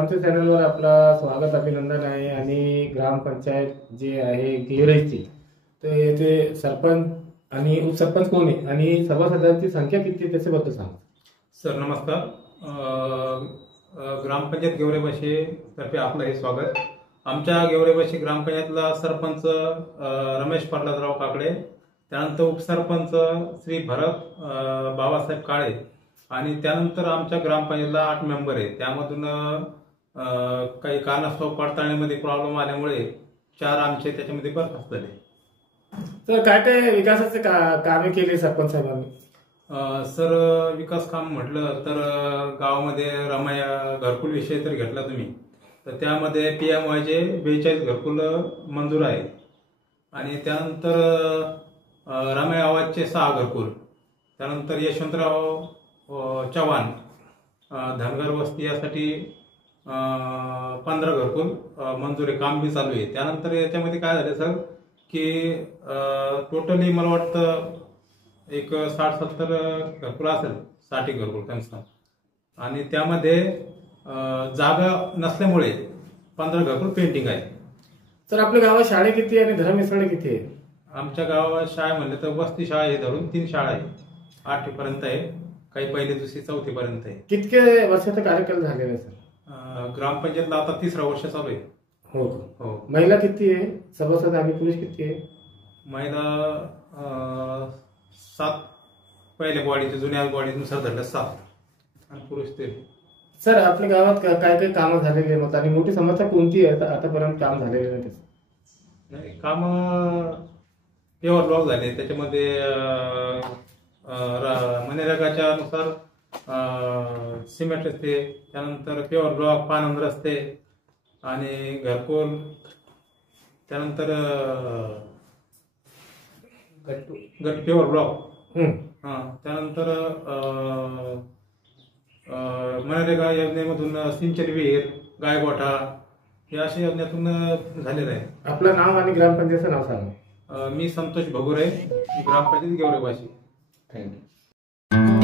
आमच्या चॅनलवर आपला स्वागत अभिनंदन आहे। आणि ग्रामपंचायत जी आहे गेवराईची, तर येथे सरपंच आणि उपसरपंच कोण आहे आणि सभासदांची संख्या किती आहे त्याच्याबद्दल सांगा। सर नमस्कार। ग्रामपंचायत गेवराईपाशी तर्फे आपलं हे स्वागत। आमच्या गेवराईपाशी ग्रामपंचायतला सरपंच रमेश प्रल्हादराव काकडे, त्यानंतर उपसरपंच श्री भरत बाबासाहेब काळे, आणि त्यानंतर आमच्या ग्रामपंचायतला 8 मेंबर आहे। त्यामधून काही कारणास्तव पडताळणीमध्ये प्रॉब्लेम आल्यामुळे 4 आमचे त्याच्यामध्ये बरखास्त झाले। तर काय काय विकासाचे कामे केली सरपंच साहेबांनी? सर विकास काम म्हटलं तर गावामध्ये रमाई घरकुल विषय तर घेतला तुम्ही, तर त्यामध्ये PMYचे 42 घरकुल मंजूर आहे। आणि त्यानंतर रमाई आवाजचे 6 घरकुल, त्यानंतर यशवंतराव चव्हाण धनगर वस्ती यासाठी 15 घरकुल मंजूर आहे, काम बी चालू आहे। त्यानंतर याच्यामध्ये काय झालं सर की टोटली मला वाटतं एक 60-70 घरकुल असेल, 60 घरकुल त्यांचं, आणि त्यामध्ये जागा नसल्यामुळे 15 घरकुल पेंटिंग आहे। तर आपल्या गावात शाळे किती आहे आणि धर्मस्थळे किती आहे? आमच्या गावात शाळा म्हणले तर वस्ती शाळा हे धरून 3 शाळा आहे, 8वी पर्यंत आहे, काही पहिली दुसरी 4थी पर्यंत आहे। कितके वर्षाचा कार्यकाल झालेला आहे सर? ग्रामपंचायतला आता 3रं वर्ष चालू आहे। हो हो। महिला किती आहे, सभासद आणि पुरुष किती आहे? महिला 7, पहिल्या बॉडीच्या जुन्या बॉडीनुसार धरल्या 7, आणि पुरुष 13। सर आपल्या गावात काय काय कामं झालेली आहेत आणि मोठी समस्या कोणती आहे आतापर्यंत काम झालेलं नाही? काम पेवर ब्लॉक झाले, त्याच्यामध्ये मनरेगाच्या नुसार सिमेंट रस्ते, त्यानंतर पेवर ब्लॉक, पानंद रस्ते आणि घरकुल, त्यानंतर गट पेवर ब्लॉक, त्यानंतर मनरेगा योजनेमधून सिंचन विहीर, गायगोठा, या अशा योजनेतून झालेलं आहे। आपलं नाव आणि ग्रामपंचायतचं नाव सांगा। मी संतोष भगुरे, ग्रामपंचायत गेवराईपाशी। थँक्यू।